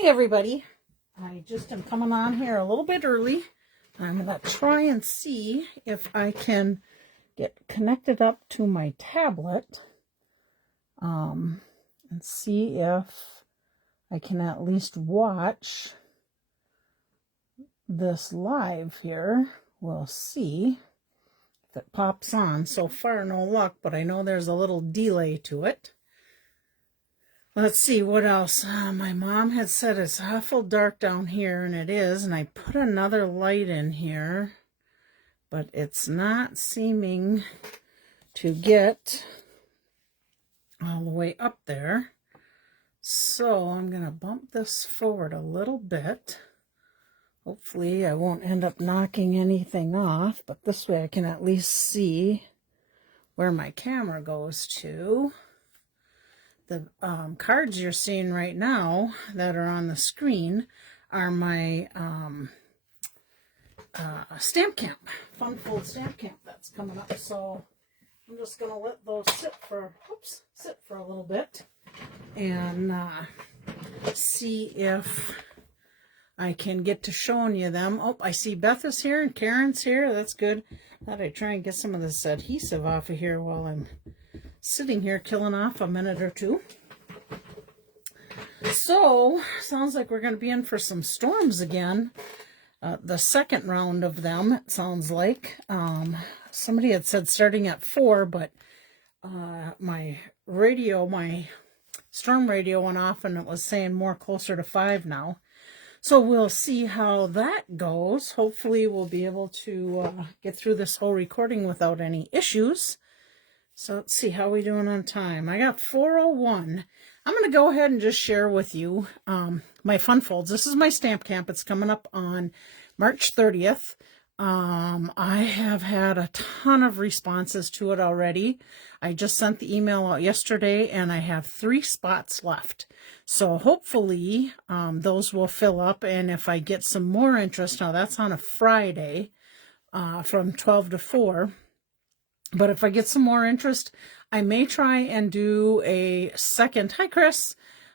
Hi everybody. I just am coming on here a little bit early. I'm going to try and see if I can get connected up to my tablet and see if I can at least watch this live here. We'll see if it pops on. So far no luck, but I know there's a little delay to it. Let's see what else. My mom had said it's awful dark down here, and it is, and I put another light in here, but it's not seeming to get all the way up there. So I'm going to bump this forward a little bit. Hopefully I won't end up knocking anything off, but this way I can at least see where my camera goes to. The cards you're seeing right now that are on the screen are my stamp camp, Fun Fold Stamp Camp that's coming up. So I'm just going to let those sit for a little bit and see if I can get to showing you them. Oh, I see Beth is here and Karen's here. That's good. Thought I'd try and get some of this adhesive off of here while I'm sitting here killing off a minute or two. So, sounds like we're going to be in for some storms again. The second round of them, it sounds like. Somebody had said starting at 4, but my storm radio went off and it was saying more closer to 5 now. So we'll see how that goes. Hopefully we'll be able to get through this whole recording without any issues. So let's see how we doing on time. I got 4:01. I'm going to go ahead and just share with you my fun folds. This is my stamp camp. It's coming up on March 30th. I have had a ton of responses to it already. I just sent the email out yesterday and I have 3 spots left. So hopefully those will fill up, and if I get some more interest, now that's on a Friday from 12 to 4. But if I get some more interest, I may try and do a second, hi Chris,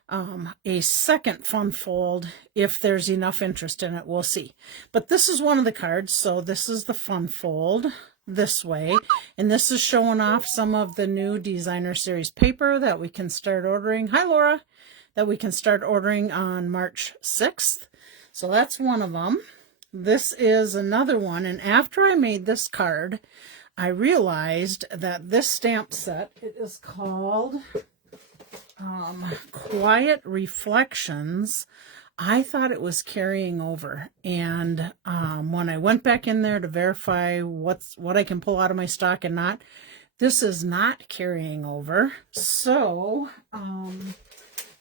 a second fun fold if there's enough interest in it. We'll see. But this is one of the cards, so this is the fun fold this way. And this is showing off some of the new designer series paper that we can start ordering. Hi Laura, that we can start ordering on March 6th. So that's one of them. This is another one. And after I made this card, I realized that this stamp set, it is called Quiet Reflections. I thought it was carrying over, and when I went back in there to verify what I can pull out of my stock and not, this is not carrying over. So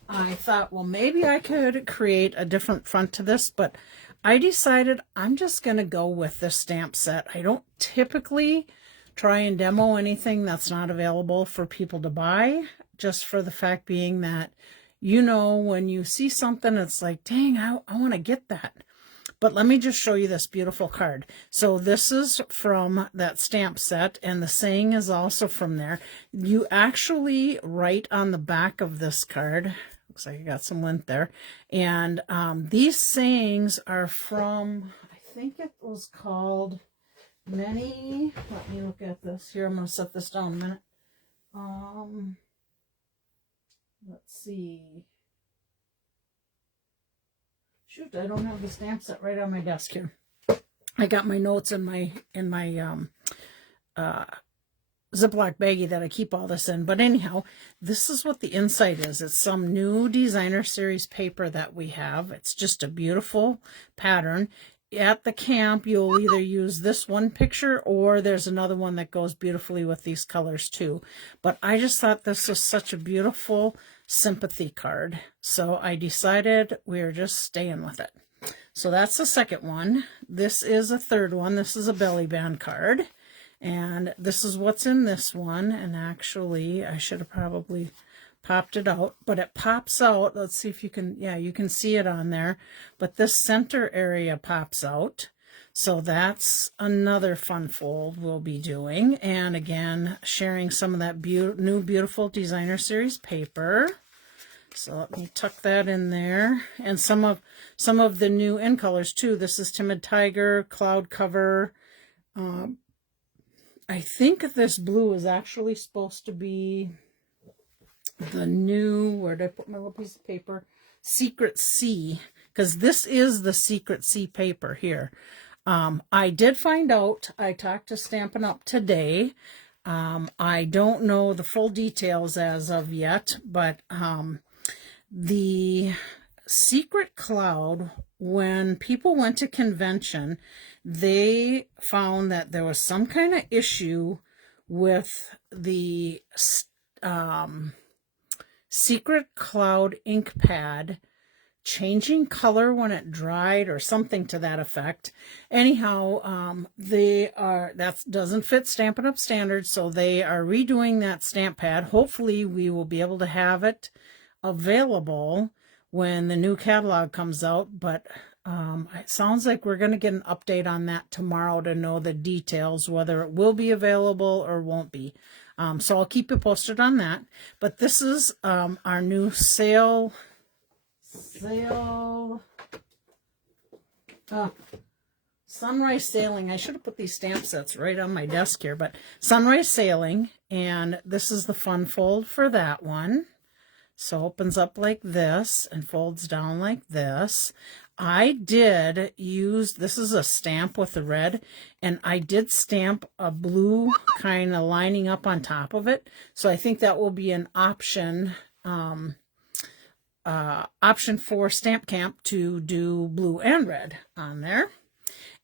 I thought, well, maybe I could create a different front to this, but I decided I'm just going to go with this stamp set. I don't typically try and demo anything that's not available for people to buy, just for the fact being that, you know, when you see something, it's like, dang, I want to get that. But let me just show you this beautiful card. So this is from that stamp set, and the saying is also from there. You actually write on the back of this card, looks like I got some lint there, and these sayings are from, I think it was called let me look at this here. I'm going to set this down a minute. Let's see. Shoot, I don't have the stamp set right on my desk here. I got my notes in my Ziploc baggie that I keep all this in. But anyhow, this is what the inside is. It's some new designer series paper that we have. It's just a beautiful pattern. At the camp, you'll either use this one picture or there's another one that goes beautifully with these colors too. But I just thought this was such a beautiful sympathy card. So I decided we're just staying with it. So that's the second one. This is a third one. This is a belly band card. And this is what's in this one. And actually, I should have probably popped it out, but it pops out. Let's see if you can, yeah, you can see it on there, but this center area pops out. So that's another fun fold we'll be doing. And again, sharing some of that new beautiful designer series paper. So let me tuck that in there. And some of the new in colors too. This is Timid Tiger, Cloud Cover. I think this blue is actually supposed to be the new, where did I put my little piece of paper? Secret-SHE, because this is the Secret-SHE paper here. I did find out, I talked to Stampin' Up today. I don't know the full details as of yet, but the Secret Cloud, when people went to convention, they found that there was some kind of issue with the Secret Cloud ink pad changing color when it dried or something to that effect. Anyhow, that doesn't fit Stampin' Up standards, so they are redoing that stamp pad. Hopefully we will be able to have it available when the new catalog comes out, but it sounds like we're going to get an update on that tomorrow to know the details, whether it will be available or won't be. So I'll keep you posted on that. But this is our new Sunrise Sailing. I should have put these stamp sets right on my desk here, but Sunrise Sailing, and this is the fun fold for that one. So opens up like this and folds down like this. I did use, this is a stamp with the red, and I did stamp a blue kind of lining up on top of it. So I think that will be an option, option for Stamp Camp to do blue and red on there.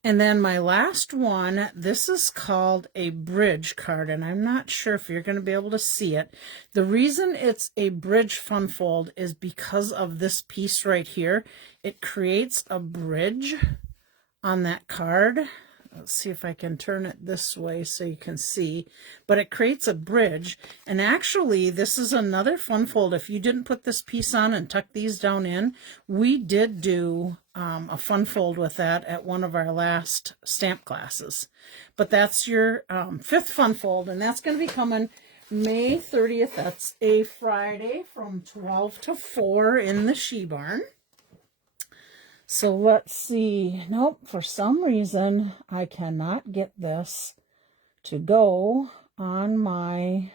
And then my last one, this is called a bridge card, and I'm not sure if you're going to be able to see it. The reason it's a bridge fun fold is because of this piece right here. It creates a bridge on that card. Let's see if I can turn it this way so you can see. But it creates a bridge. And actually, this is another fun fold. If you didn't put this piece on and tuck these down in, we did do a fun fold with that at one of our last stamp classes. But that's your fifth fun fold, and that's going to be coming May 30th. That's a Friday from 12 to 4 in the SHE Barn. So let's see. Nope, for some reason, I cannot get this to go on my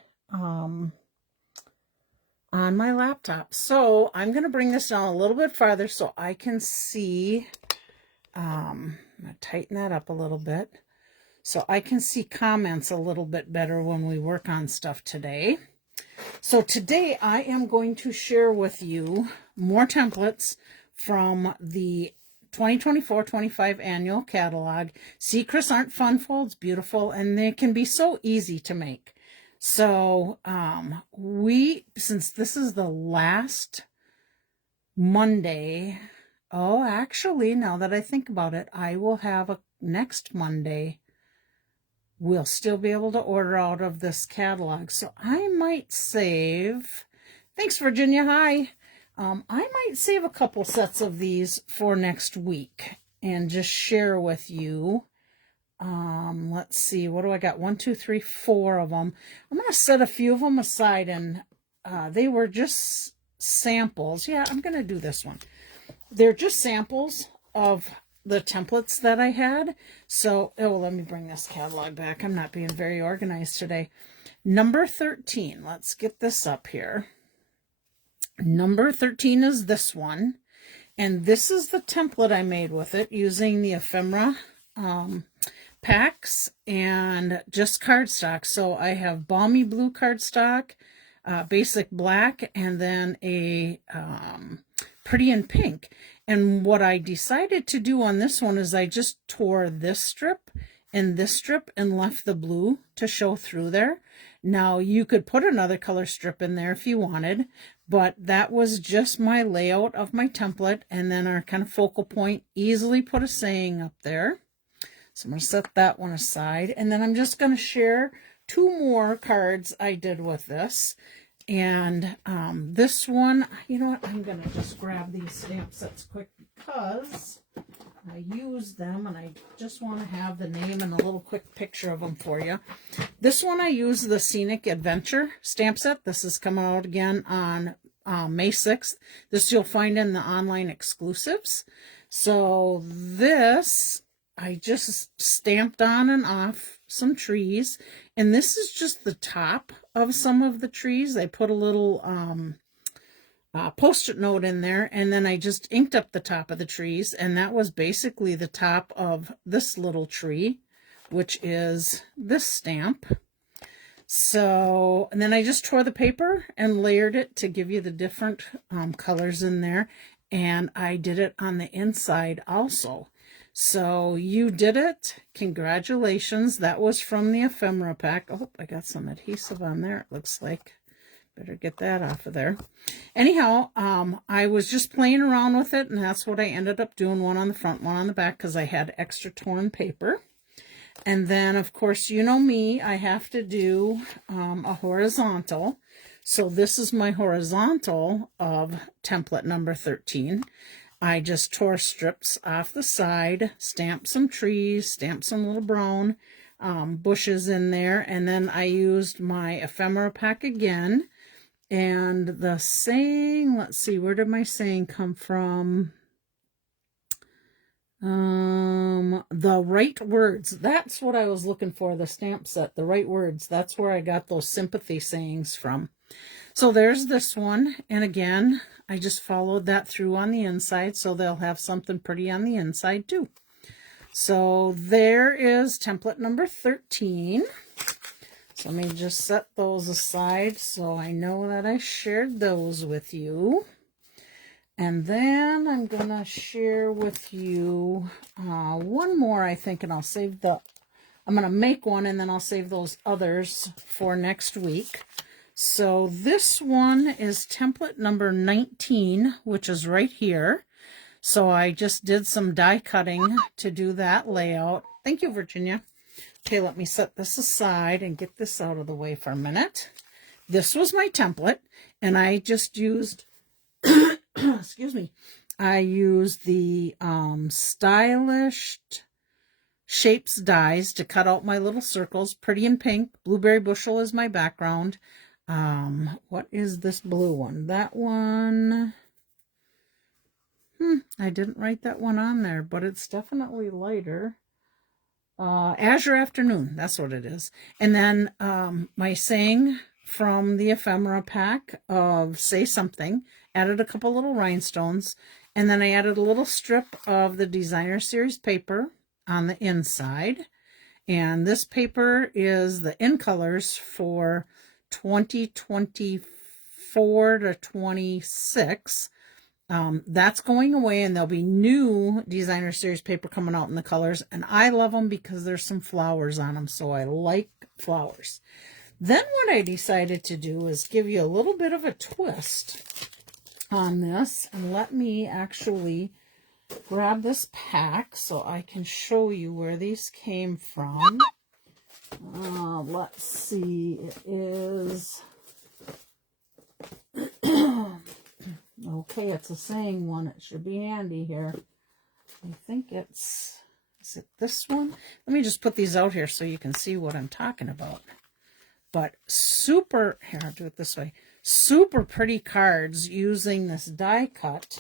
laptop. So I'm going to bring this down a little bit farther so I can see. I'm going to tighten that up a little bit so I can see comments a little bit better when we work on stuff today. So today I am going to share with you more templates from the 2024-25 annual catalog. Secrets aren't fun folds, beautiful, and they can be so easy to make. So since this is the last Monday, actually, now that I think about it, I will have next Monday, we'll still be able to order out of this catalog. So I might save, thanks Virginia, hi. I might save a couple sets of these for next week and just share with you. Let's see, what do I got? 1, 2, 3, 4 of them. I'm going to set a few of them aside, and they were just samples. Yeah, I'm going to do this one. They're just samples of the templates that I had. So, let me bring this catalog back. I'm not being very organized today. Number 13. Let's get this up here. Number 13 is this one. And this is the template I made with it using the ephemera packs and just cardstock. So I have balmy blue cardstock, basic black, and then a pretty in pink. And what I decided to do on this one is I just tore this strip and left the blue to show through there. Now you could put another color strip in there if you wanted, but that was just my layout of my template, and then our kind of focal point. Easily put a saying up there. So I'm going to set that one aside, and then I'm just going to share 2 more cards I did with this. And this one, you know what, I'm going to just grab these stamp sets quick because I used them and I just want to have the name and a little quick picture of them for you. This one I used the Scenic Adventure stamp set. This is coming out again on May 6th. This you'll find in the online exclusives. So this, I just stamped on and off some trees. And this is just the top of some of the trees. I put a little post-it note in there, and then I just inked up the top of the trees, and that was basically the top of this little tree, which is this stamp. So, and then I just tore the paper and layered it to give you the different colors in there, and I did it on the inside also. So you did it. Congratulations. That was from the ephemera pack. Oh, I got some adhesive on there, it looks like. Better get that off of there. Anyhow, I was just playing around with it, and that's what I ended up doing, one on the front, one on the back, because I had extra torn paper. And then, of course, you know me, I have to do a horizontal. So this is my horizontal of template number 13. I just tore strips off the side, stamped some trees, stamped some little brown bushes in there, and then I used my ephemera pack again. And the saying, let's see, where did my saying come from? The right words. That's what I was looking for, the stamp set, the right words. That's where I got those sympathy sayings from. So there's this one. And again, I just followed that through on the inside, so they'll have something pretty on the inside too. So there is template number 13. So let me just set those aside so I know that I shared those with you. And then I'm going to share with you one more, I think, and I'll save I'm going to make one, and then I'll save those others for next week. So this one is template number 19, which is right here. So I just did some die cutting to do that layout. Thank you, Virginia. Okay, let me set this aside and get this out of the way for a minute. This was my template, and I just used, excuse me, I used the Stylish Shapes dies to cut out my little circles. Pretty in pink. Blueberry bushel is my background. What is this blue one? That one, I didn't write that one on there, but it's definitely lighter. Azure Afternoon, that's what it is. And then my saying from the ephemera pack of Say Something, added a couple little rhinestones, and then I added a little strip of the Designer Series paper on the inside. And this paper is the in colors for 2024 to 26. That's going away, and there'll be new Designer Series paper coming out in the colors, and I love them because there's some flowers on them, so I like flowers. Then what I decided to do is give you a little bit of a twist on this, and let me actually grab this pack so I can show you where these came from. Let's see, it is... Okay, it's a saying one. It should be handy here. I think is it this one? Let me just put these out here so you can see what I'm talking about. But super, here, I'll do it this way. Super pretty cards using this die cut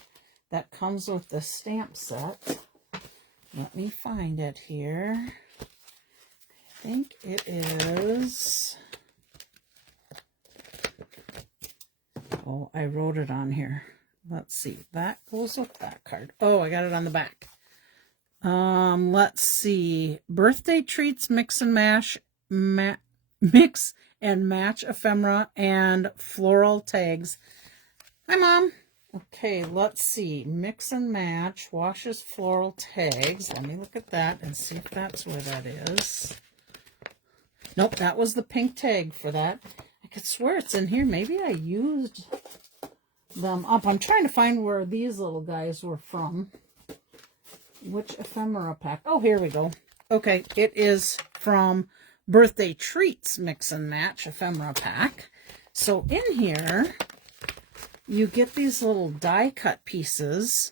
that comes with the stamp set. Let me find it here. I think it is... Oh, I wrote it on here. Let's see. That goes with that card. Oh, I got it on the back. Let's see. Birthday treats, mix and match ephemera and floral tags. Hi, Mom. Okay, let's see. Mix and match washes floral tags. Let me look at that and see if that's where that is. Nope, that was the pink tag for that. I could swear it's in here. Maybe I used them up. I'm trying to find where these little guys were from. Which ephemera pack? Oh, here we go. Okay, it is from Birthday Treats Mix and Match ephemera pack. So in here, you get these little die cut pieces,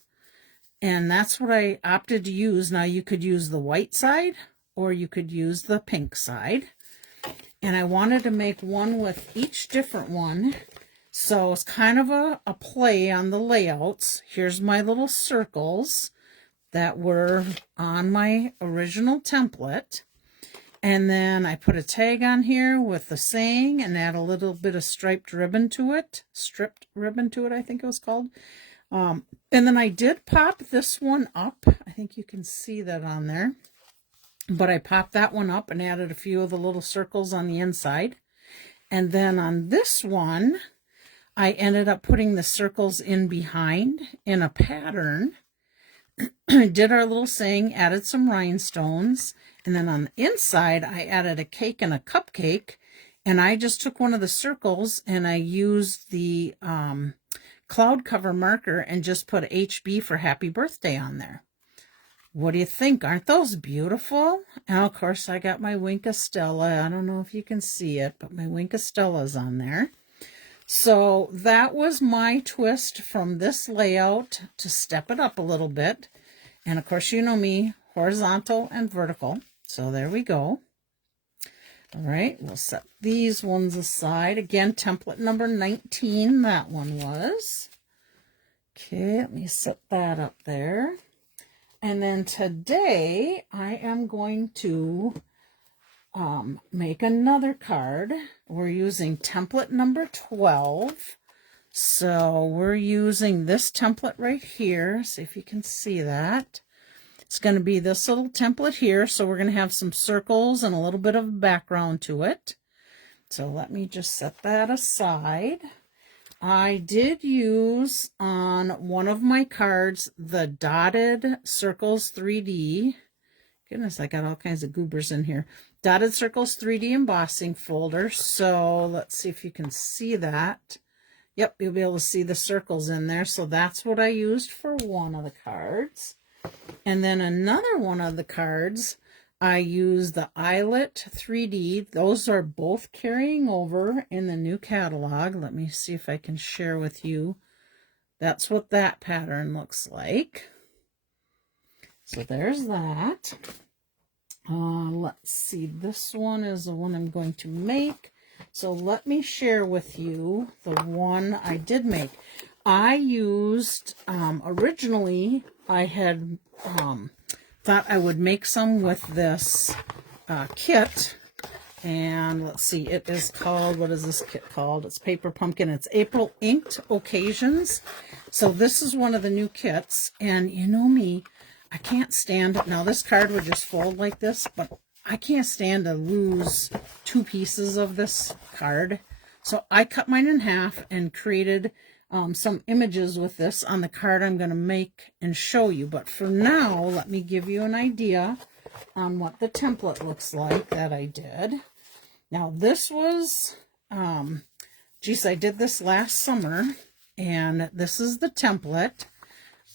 and that's what I opted to use. Now you could use the white side, or you could use the pink side. And I wanted to make one with each different one. So it's kind of a play on the layouts. Here's my little circles that were on my original template. And then I put a tag on here with the saying and add a little bit of striped ribbon to it. Stripped ribbon to it, I think it was called. And then I did pop this one up. I think you can see that on there. But I popped that one up and added a few of the little circles on the inside. And then on this one, I ended up putting the circles in behind in a pattern. Did our little saying, added some rhinestones, and then on the inside I added a cake and a cupcake, and I just took one of the circles and I used the cloud cover marker and just put HB for happy birthday on there. What do you think? Aren't those beautiful? And of course I got my Wink of Stella. I don't know if you can see it, but my Wink of Stella's on there. So that was my twist from this layout to step it up a little bit. And of course, you know me, horizontal and vertical. So there we go. All right, we'll set these ones aside. Again, template number 19, that one was. Okay, let me set that up there. And then today, I am going to make another card. We're using template number 12. So we're using this template right here. See if you can see that. It's going to be this little template here. So we're going to have some circles and a little bit of background to it. So let me just set that aside. I did use on one of my cards the Dotted Circles 3D. Goodness, I got all kinds of goobers in here. Dotted Circles 3D embossing folder. So let's see if you can see that. Yep, you'll be able to see the circles in there. So that's what I used for one of the cards. And then another one of the cards, I used the Eyelet 3D. Those are both carrying over in the new catalog. Let me see if I can share with you. That's what that pattern looks like. So there's that. Let's see, this one is the one I'm going to make. So let me share with you the one I did make. I used, originally I had thought I would make some with this kit. And let's see, it is called, what is this kit called? It's Paper Pumpkin. It's April Inked Occasions. So this is one of the new kits. And you know me, I can't stand it. Now this card would just fold like this, but I can't stand to lose 2 pieces of this card. So I cut mine in half and created some images with this on the card I'm going to make and show you. But for now, let me give you an idea on what the template looks like that I did. Now this was, geez, I did this last summer, and this is the template.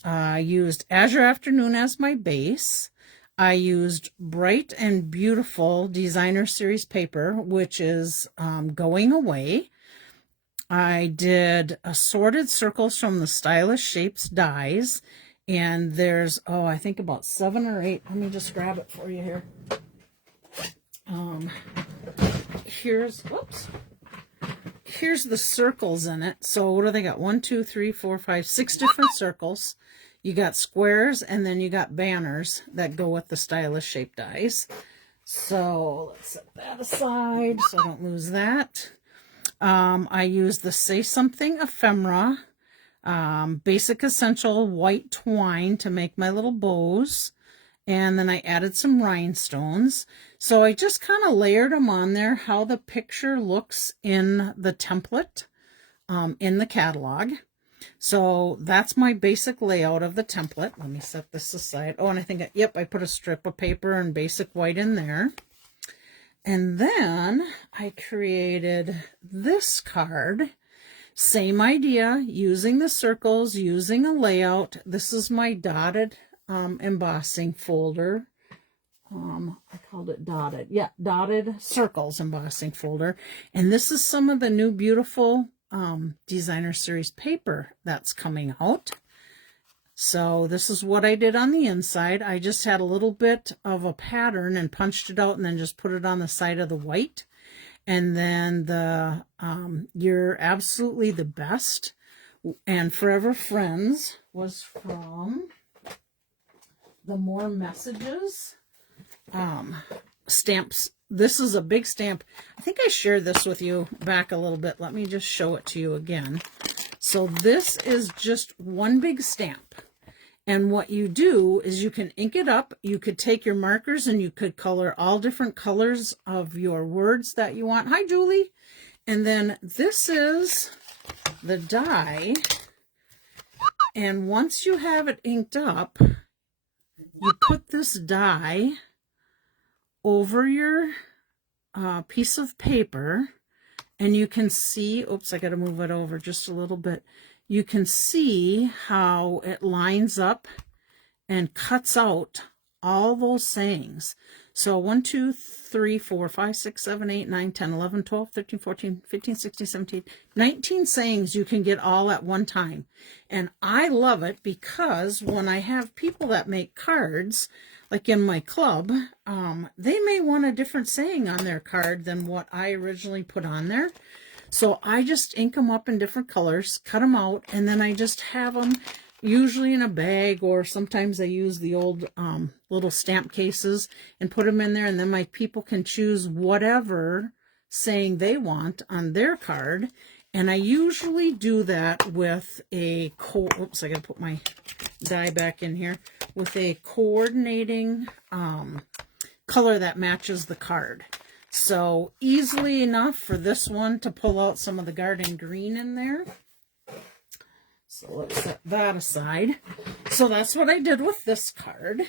I used Azure Afternoon as my base. I used Bright and Beautiful Designer Series paper, which is going away. I did assorted circles from the Stylish Shapes dies. And there's, oh, I think about 7 or 8. Let me just grab it for you here. Here's, whoops. Here's the circles in it. So what do they got? 1, 2, 3, 4, 5, 6 different circles. You got squares, and then you got banners that go with the Stylish Shape dies. So let's set that aside so I don't lose that. I used the Say Something ephemera, Basic Essential white twine to make my little bows. And then I added some rhinestones. So I just kind of layered them on there, how the picture looks in the template, in the catalog. So that's my basic layout of the template. Let me set this aside. Oh, and I think, yep, I put a strip of paper and basic white in there. And then I created this card. Same idea, using the circles, using a layout. This is my dotted embossing folder. I called it dotted. Yeah, dotted circles embossing folder. And this is some of the new beautiful Designer Series paper that's coming out. So this is what I did on the inside. I just had a little bit of a pattern and punched it out and then just put it on the side of the white. And then the You're Absolutely the Best and Forever Friends was from the More Messages stamps. This is a big stamp. I think I shared this with you back a little bit. Let me just show it to you again. So this is just one big stamp. And what you do is you can ink it up. You could take your markers and you could color all different colors of your words that you want. Hi, Julie. And then this is the die. And once you have it inked up, you put this die over your piece of paper, and you can see, oops, I got to move it over just a little bit. You can see how it lines up and cuts out all those sayings. So 1, 2, 3, 4, 5, 6, 7, 8, 9, 10, 11, 12, 13, 14, 15, 16, 17, 19 sayings you can get all at one time. And I love it because when I have people that make cards, like in my club, they may want a different saying on their card than what I originally put on there. So I just ink them up in different colors, cut them out, and then I just have them usually in a bag, or sometimes I use the old little stamp cases and put them in there, and then my people can choose whatever saying they want on their card. And I usually do that with a, oops, I gotta put my die back in here, with a coordinating color that matches the card. So easily enough for this one to pull out some of the garden green in there. So let's set that aside. So that's what I did with this card.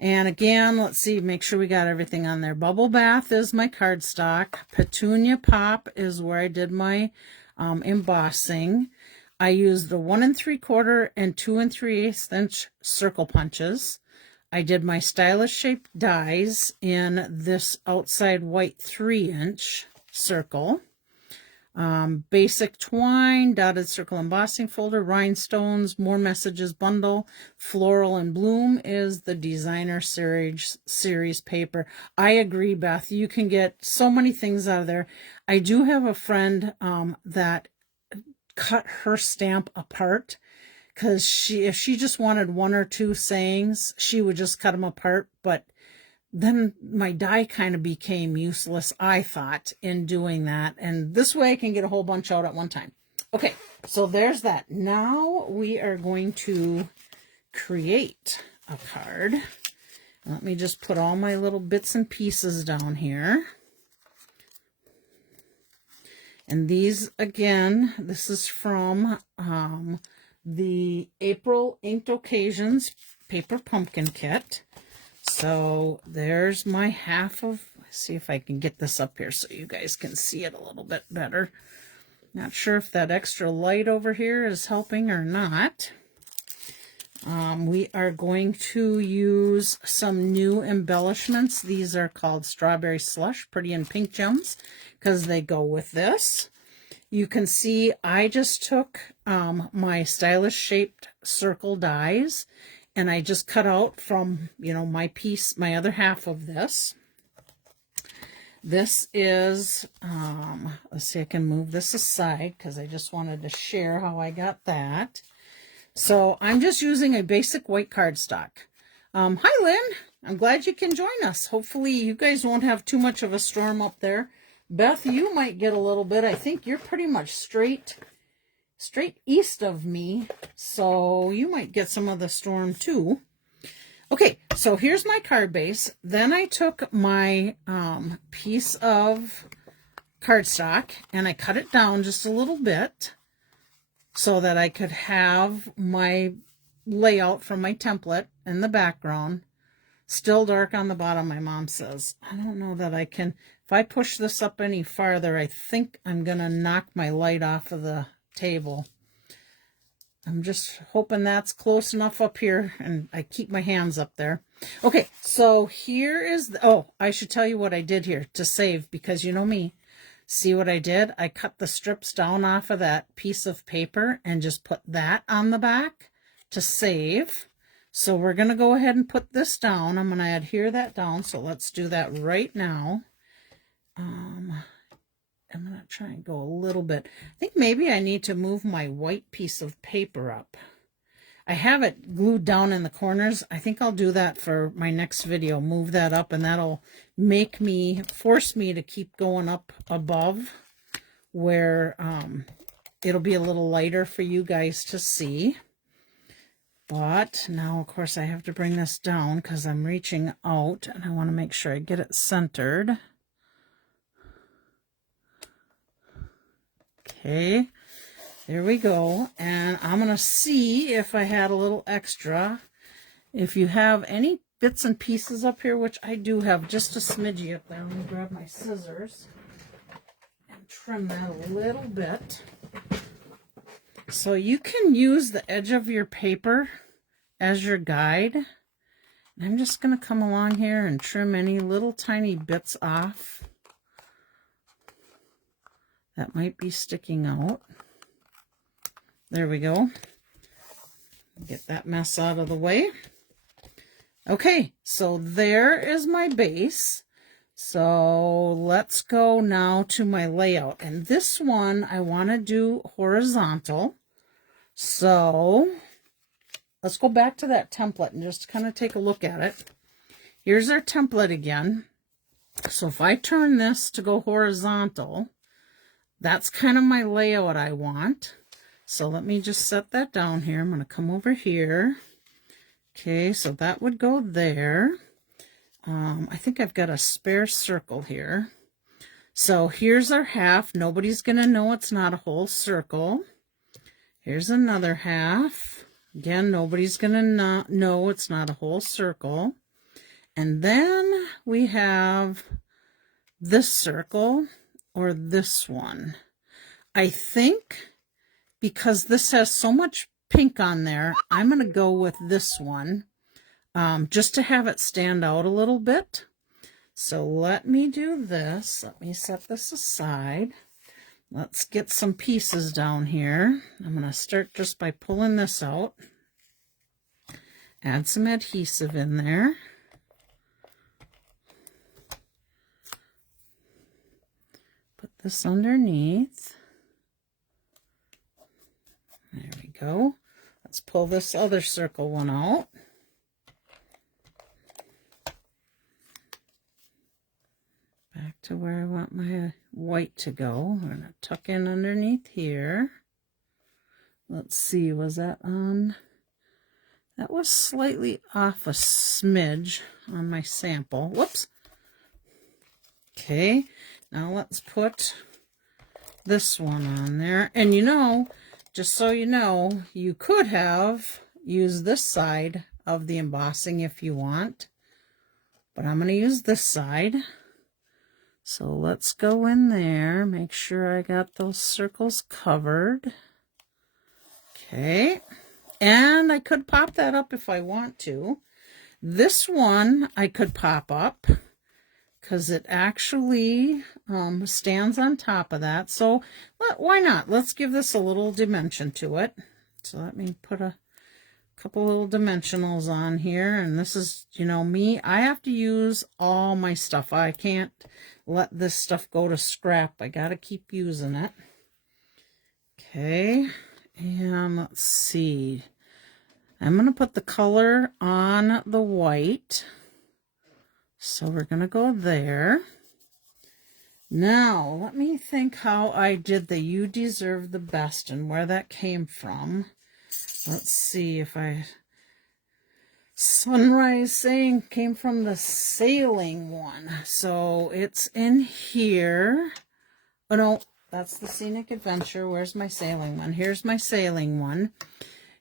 And again, let's see, make sure we got everything on there. Bubble Bath is my cardstock. Petunia Pop is where I did my embossing. I used the 1 3/4 and 2 3/8 inch circle punches. I did my stylish shaped dies in this outside white 3-inch circle. Basic twine, dotted circle embossing folder, rhinestones, More Messages bundle, floral and bloom is the designer series paper. I agree, Beth. You can get so many things out of there. I do have a friend that cut her stamp apart, because if she just wanted 1 or 2 sayings, she would just cut them apart. But then my die kind of became useless, I thought, in doing that. And this way I can get a whole bunch out at one time. Okay, so there's that. Now we are going to create a card. Let me just put all my little bits and pieces down here. And these, again, this is from the April Inked Occasions Paper Pumpkin Kit. So there's my half of, let's see if I can get this up here so you guys can see it a little bit better. Not sure if that extra light over here is helping or not. We are going to use some new embellishments. These are called Strawberry Slush, Pretty and Pink Gems, because they go with this. You can see I just took my stylish shaped circle dies, and I just cut out from, my piece, my other half of this. This is, let's see, I can move this aside because I just wanted to share how I got that. So I'm just using a basic white cardstock. Hi, Lynn. I'm glad you can join us. Hopefully you guys won't have too much of a storm up there. Beth, you might get a little bit. I think you're pretty much straight east of me, so you might get some of the storm too. Okay, so here's my card base. Then I took my piece of cardstock and I cut it down just a little bit so that I could have my layout from my template in the background. Still dark on the bottom, my mom says. I don't know that I can. If I push this up any farther, I think I'm going to knock my light off of the table. I'm just hoping that's close enough up here, and I keep my hands up there. Okay, so here is the, oh, I should tell you what I did here to save, because you know me. See what I did? I cut the strips down off of that piece of paper and just put that on the back to save. So we're going to go ahead and put this down. I'm going to adhere that down, so let's do that right now. I'm going to try and go a little bit. I think maybe I need to move my white piece of paper up. I have it glued down in the corners. I think I'll do that for my next video. Move that up, and that'll force me to keep going up above where it'll be a little lighter for you guys to see. But now, of course, I have to bring this down because I'm reaching out, and I want to make sure I get it centered. Okay. There we go, and I'm going to see if I had a little extra. If you have any bits and pieces up here, which I do have just a smidgy up there, I'm going to grab my scissors and trim that a little bit. So you can use the edge of your paper as your guide. And I'm just going to come along here and trim any little tiny bits off that might be sticking out. There we go. Get that mess out of the way. Okay, so there is my base. So let's go now to my layout. And this one I want to do horizontal. So let's go back to that template and just kind of take a look at it. Here's our template again. So if I turn this to go horizontal, that's kind of my layout I want. So let me just set that down here. I'm going to come over here. Okay, so that would go there. I think I've got a spare circle here. So here's our half. Nobody's going to know it's not a whole circle. Here's another half. Again, nobody's going to know it's not a whole circle. And then we have this circle or this one. I think because this has so much pink on there, I'm going to go with this one just to have it stand out a little bit. So let me do this. Let me set this aside. Let's get some pieces down here. I'm going to start just by pulling this out. Add some adhesive in there. Put this underneath. There we go. Let's pull this other circle one out. Back to where I want my white to go. We're going to tuck in underneath here. Let's see, was that on? That was slightly off a smidge on my sample. Whoops. Okay, now let's put this one on there. And you know, just so you know, you could have used this side of the embossing if you want, but I'm going to use this side. So let's go in there, make sure I got those circles covered. Okay, and I could pop that up if I want to. This one I could pop up because it actually stands on top of that. So why not? Let's give this a little dimension to it. So let me put a couple little dimensionals on here. And this is, you know, me. I have to use all my stuff. I can't let this stuff go to scrap. I got to keep using it. Okay. And let's see. I'm going to put the color on the white. So we're going to go there. Now, let me think how I did the "You Deserve the Best" and where that came from. Let's see if Sunrise saying came from the sailing one. So it's in here. Oh, no, that's the Scenic Adventure. Where's my sailing one? Here's my sailing one.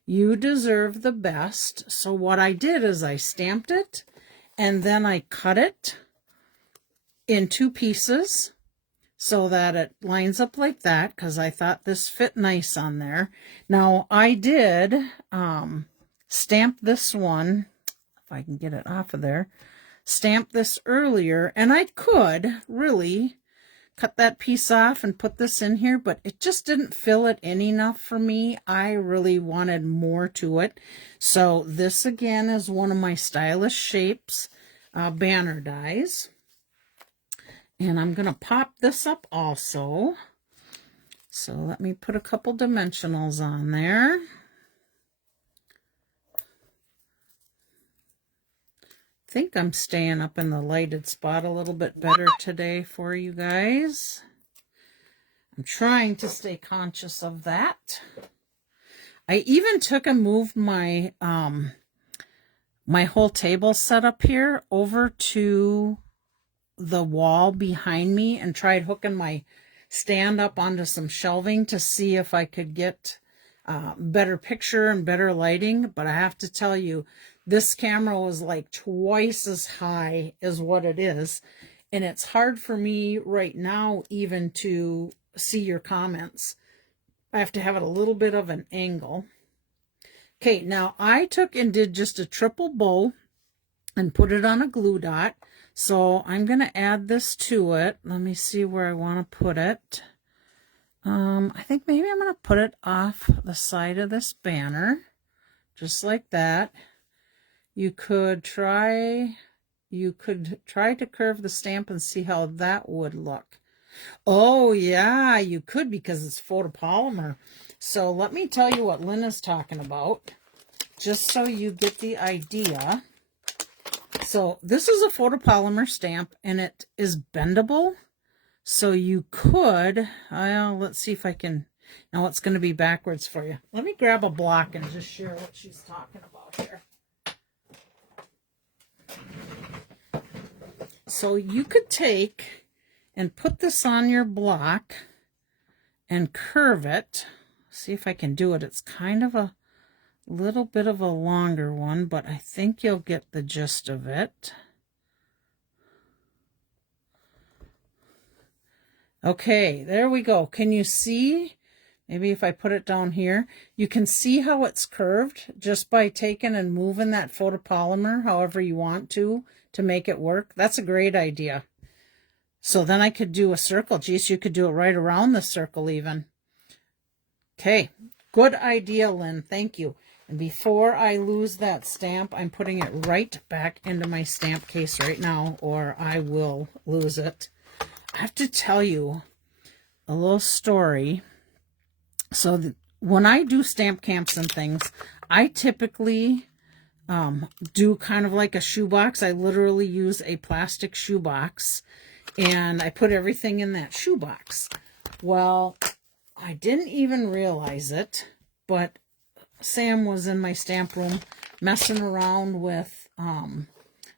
You Deserve the Best. So what I did is I stamped it. And then I cut it in 2 pieces so that it lines up like that, because I thought this fit nice on there. Now, I did stamp this one, if I can get it off of there, stamp this earlier, and I could really cut that piece off and put this in here, but it just didn't fill it in enough for me. I really wanted more to it. So this again is one of my Stylish Shapes banner dies. And I'm going to pop this up also. So let me put a couple dimensionals on there. I think I'm staying up in the lighted spot a little bit better today for you guys. I'm trying to stay conscious of that. I even took and moved my my whole table setup here over to the wall behind me and tried hooking my stand up onto some shelving to see if I could get better picture and better lighting. But I have to tell you, this camera was like twice as high as what it is. And it's hard for me right now even to see your comments. I have to have it a little bit of an angle. Okay, now I took and did just a triple bow and put it on a glue dot. So I'm going to add this to it. Let me see where I want to put it. I think maybe I'm going to put it off the side of this banner, just like that. You could try to curve the stamp and see how that would look. Oh yeah, you could, because it's photopolymer. So let me tell you what Lynn is talking about, just so you get the idea. So this is a photopolymer stamp, and it is bendable. So you could, let's see if I can, now it's going to be backwards for you. Let me grab a block and just share what she's talking about here. So you could take and put this on your block and curve it. See if I can do it. It's kind of a little bit of a longer one, but I think you'll get the gist of it. Okay, there we go. Can you see? Maybe if I put it down here, you can see how it's curved just by taking and moving that photopolymer however you want to make it work. That's a great idea. So then I could do a circle. Geez, you could do it right around the circle even. Okay, good idea, Lynn. Thank you. And before I lose that stamp, I'm putting it right back into my stamp case right now, or I will lose it. I have to tell you a little story. So when I do stamp camps and things, I typically do kind of like a shoebox. I literally use a plastic shoebox, and I put everything in that shoebox. Well, I didn't even realize it, but Sam was in my stamp room messing around with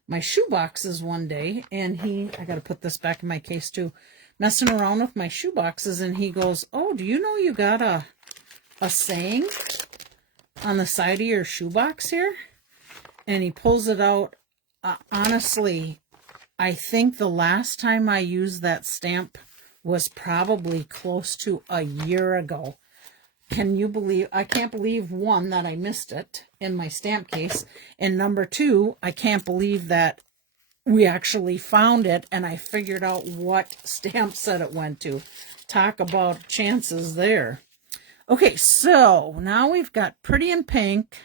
my shoe boxes one day, and I got to put this back in my case too, messing around with my shoe boxes, and he goes, "Oh, do you know you got a saying on the side of your shoebox here?" And he pulls it out. Honestly, I think the last time I used that stamp was probably close to a year ago. Can you believe, I can't believe, one, that I missed it in my stamp case, and number two, I can't believe that we actually found it and I figured out what stamp set it went to. Talk about chances there. Okay, so now we've got Pretty in Pink.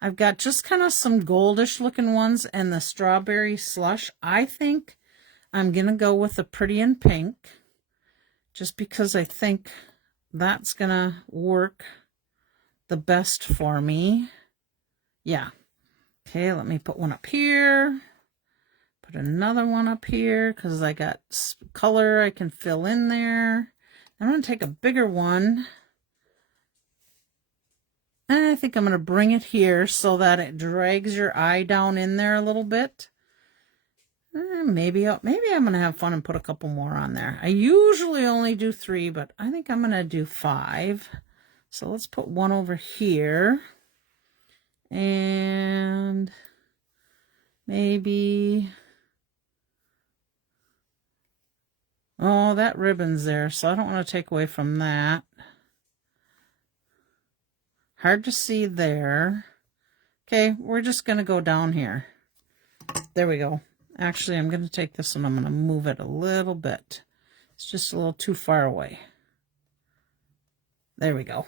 I've got just kind of some goldish looking ones and the Strawberry Slush. I think I'm going to go with the Pretty in Pink, just because I think that's going to work the best for me. Yeah. Okay, let me put one up here. Put another one up here because I got color I can fill in there. I'm going to take a bigger one. And I think I'm going to bring it here so that it drags your eye down in there a little bit. Maybe I'm going to have fun and put a couple more on there. I usually only do 3, but I think I'm going to do 5. So let's put one over here. And maybe... Oh, that ribbon's there, so I don't want to take away from that. Hard to see there. Okay, we're just going to go down here. There we go. Actually, I'm going to take this and I'm going to move it a little bit. It's just a little too far away. There we go.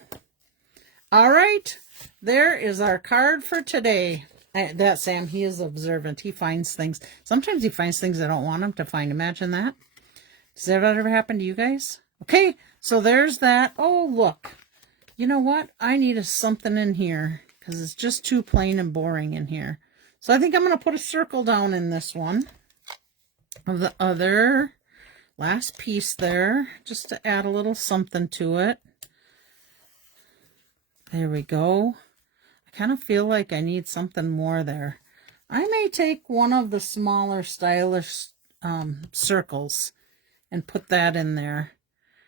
All right, there is our card for today. That Sam, he is observant. He finds things. Sometimes he finds things I don't want him to find. Imagine that. Does that ever happen to you guys? Okay, so there's that. Oh, look. You know what? I need something in here because it's just too plain and boring in here. So I think I'm going to put a circle down in this one of the other last piece there, just to add a little something to it. There we go. I kind of feel like I need something more there. I may take one of the smaller stylish circles and put that in there,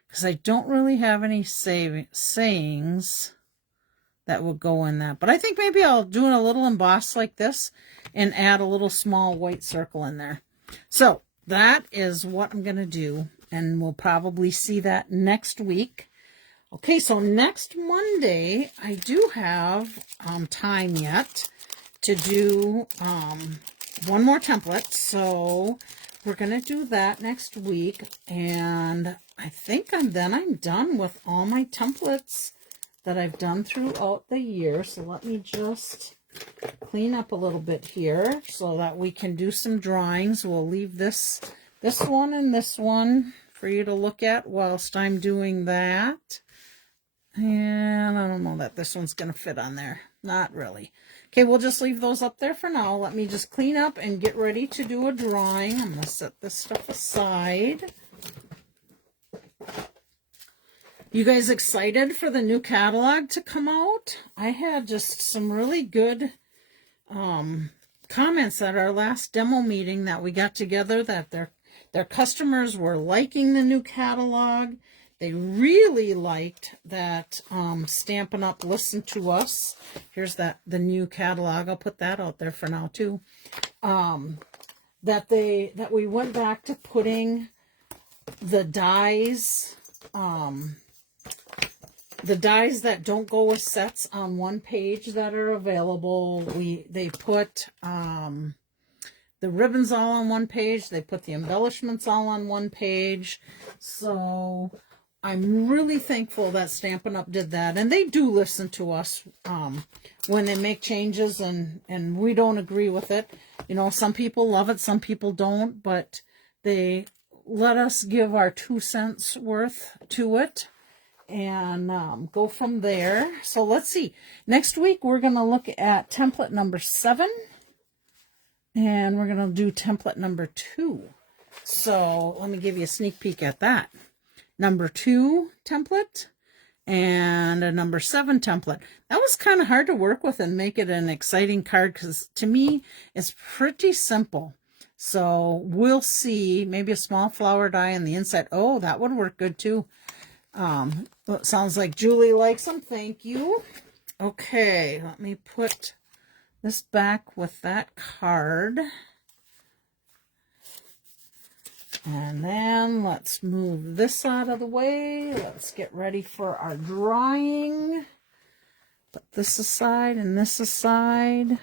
because I don't really have any sayings that will go in that. But I think maybe I'll do a little emboss like this and add a little small white circle in there. So that is what I'm going to do, and we'll probably see that next week. Okay, so next Monday, I do have time yet to do one more template. So we're going to do that next week, and I think I'm done with all my templates that I've done throughout the year. So let me just clean up a little bit here so that we can do some drawings. We'll leave this one and this one for you to look at whilst I'm doing that. And I don't know that this one's going to fit on there. Not really. Okay, we'll just leave those up there for now. Let me just clean up and get ready to do a drawing. I'm going to set this stuff aside. You guys excited for the new catalog to come out? I had just some really good comments at our last demo meeting that we got together, that their customers were liking the new catalog. They really liked that Stampin' Up listened to us. Here's the new catalog. I'll put that out there for now too. That we went back to putting the dies that don't go with sets on one page that are available. They put the ribbons all on one page. They put the embellishments all on one page. So I'm really thankful that Stampin' Up did that. And they do listen to us when they make changes and we don't agree with it. You know, some people love it, some people don't, but they let us give our 2 cents worth to it and go from there. So let's see. Next week, we're going to look at template number 7. And we're going to do template number 2. So let me give you a sneak peek at that. Number 2 template and a number 7 template. That was kind of hard to work with and make it an exciting card, because to me, it's pretty simple. So we'll see. Maybe a small flower die on the inside. Oh, that would work good too. It sounds like Julie likes them. Thank you. Okay, let me put this back with that card. And then let's move this out of the way. Let's get ready for our drawing. Put this aside and this aside.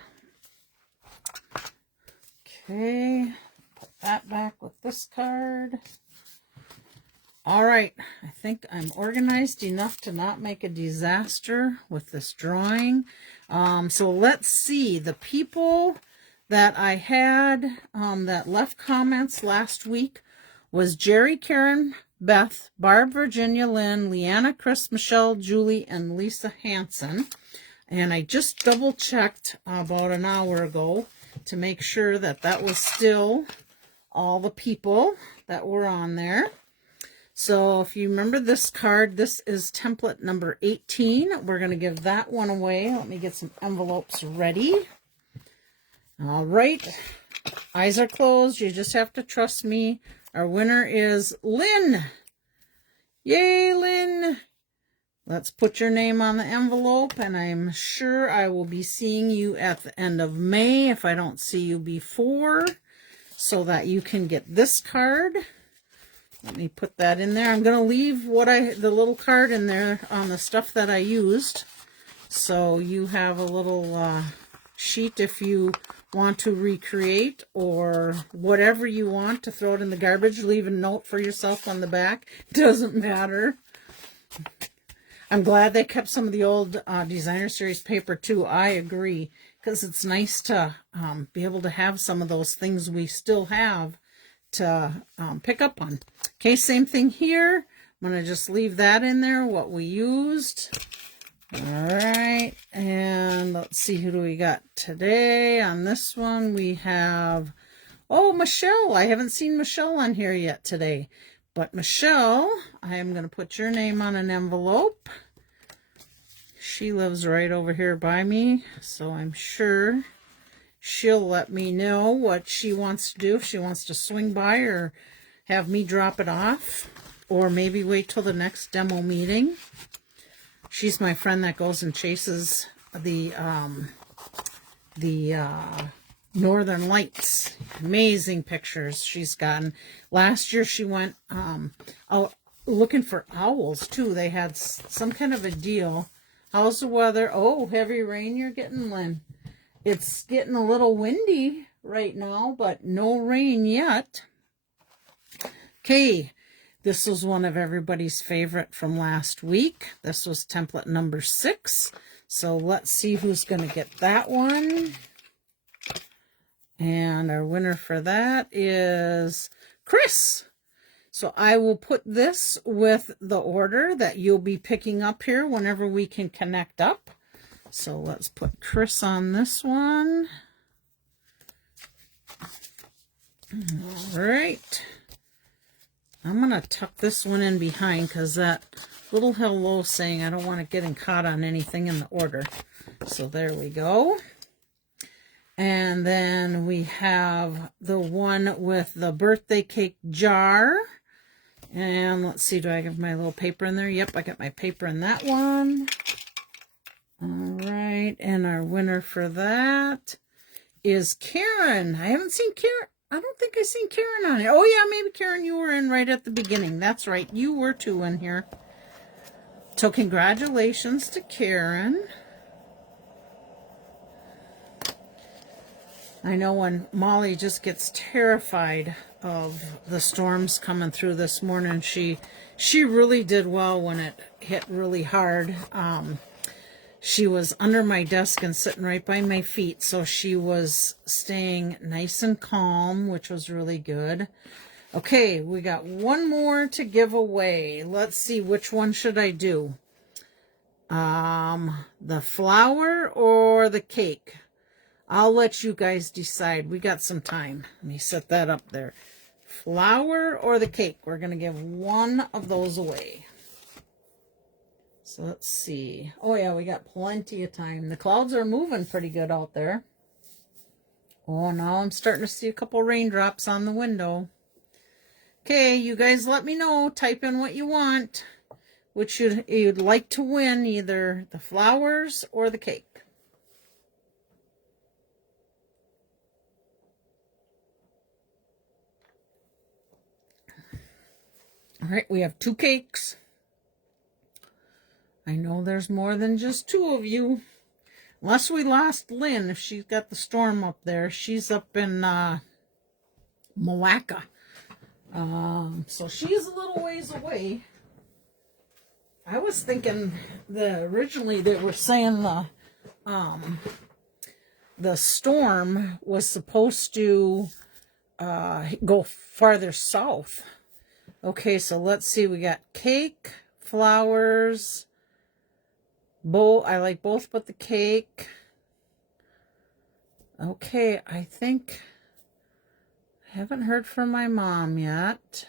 Okay, put that back with this card. All right, I think I'm organized enough to not make a disaster with this drawing. So let's see, the people that I had that left comments last week was Jerry, Karen, Beth, Barb, Virginia, Lynn, Leanna, Chris, Michelle, Julie, and Lisa Hansen. And I just double checked about an hour ago to make sure that that was still all the people that were on there. So if you remember this card, this is template number 18. We're going to give that one away. Let me get some envelopes ready. All right. Eyes are closed. You just have to trust me. Our winner is Lynn. Yay, Lynn. Let's put your name on the envelope, and I'm sure I will be seeing you at the end of May if I don't see you before, so that you can get this card. Let me put that in there. I'm going to leave the little card in there on the stuff that I used. So you have a little sheet if you want to recreate or whatever you want to throw it in the garbage. Leave a note for yourself on the back. Doesn't matter. I'm glad they kept some of the old Designer Series paper too. I agree, because it's nice to be able to have some of those things we still have to pick up on. Okay, same thing here. I'm going to just leave that in there, what we used. All right, and let's see, who do we got today? On this one, we have, oh, Michelle. I haven't seen Michelle on here yet today. But Michelle, I am going to put your name on an envelope. She lives right over here by me, so I'm sure she'll let me know what she wants to do. If she wants to swing by or have me drop it off, or maybe wait till the next demo meeting. She's my friend that goes and chases the Northern Lights. Amazing pictures she's gotten. Last year she went out looking for owls too. They had some kind of a deal. How's the weather? Oh, heavy rain you're getting, Lynn. It's getting a little windy right now, but no rain yet. Okay, this was one of everybody's favorite from last week. This was template number 6. So let's see who's going to get that one. And our winner for that is Chris. So I will put this with the order that you'll be picking up here whenever we can connect up. So let's put Chris on this one. All right. I'm going to tuck this one in behind because that little hello saying I don't want it getting caught on anything in the order. So there we go. And then we have the one with the birthday cake jar. And let's see, do I have my little paper in there? Yep, I got my paper in that one. All right, and our winner for that is Karen. I haven't seen Karen. I don't think I've seen Karen on it. Oh, yeah, maybe Karen, you were in right at the beginning. That's right, you were too in here. So congratulations to Karen. I know when Molly just gets terrified of the storms coming through this morning, she really did well when it hit really hard. She was under my desk and sitting right by my feet, so she was staying nice and calm, which was really good. Okay, we got one more to give away. Let's see, which one should I do? The flower or the cake? I'll let you guys decide. We got some time. Let me set that up there. Flower or the cake? We're going to give one of those away. So let's see. Oh, yeah, we got plenty of time. The clouds are moving pretty good out there. Oh, now I'm starting to see a couple raindrops on the window. Okay, you guys let me know. Type in what you want. Which you'd like to win, either the flowers or the cake. All right, we have 2 cakes. I know there's more than just 2 of you. Unless we lost Lynn, if she's got the storm up there. She's up in Malacca. So she's a little ways away. I was thinking originally they were saying the storm was supposed to go farther south. Okay, so let's see. We got cake, flowers, bowl. I like both but the cake. Okay, I think I haven't heard from my mom yet.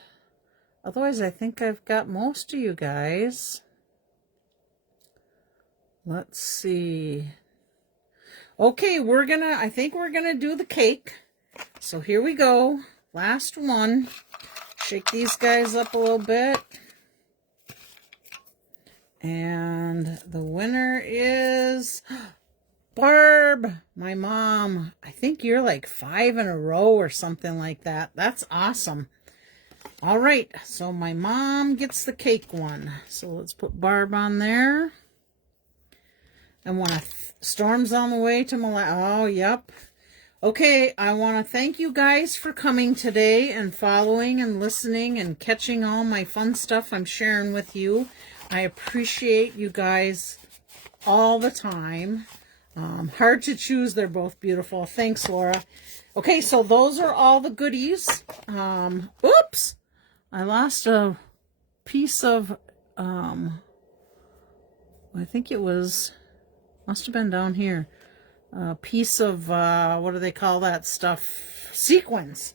Otherwise, I think I've got most of you guys. Let's see. Okay, I think we're gonna do the cake. So here we go. Last one. Shake these guys up a little bit. And the winner is Barb, my mom. I think you're like 5 in a row or something like that. That's awesome. All right, so my mom gets the cake one. So let's put Barb on there. And when storm's on the way to Malacca. Oh, yep. Okay, I want to thank you guys for coming today and following and listening and catching all my fun stuff I'm sharing with you. I appreciate you guys all the time. Hard to choose. They're both beautiful. Thanks, Laura. Okay, so those are all the goodies. Oops! I lost a piece of, I think it was, must have been down here. A piece of, what do they call that stuff? Sequins.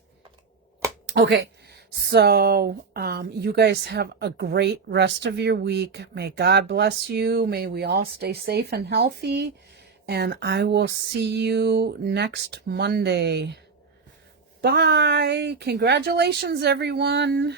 Okay, so you guys have a great rest of your week. May God bless you. May we all stay safe and healthy. And I will see you next Monday. Bye. Congratulations, everyone.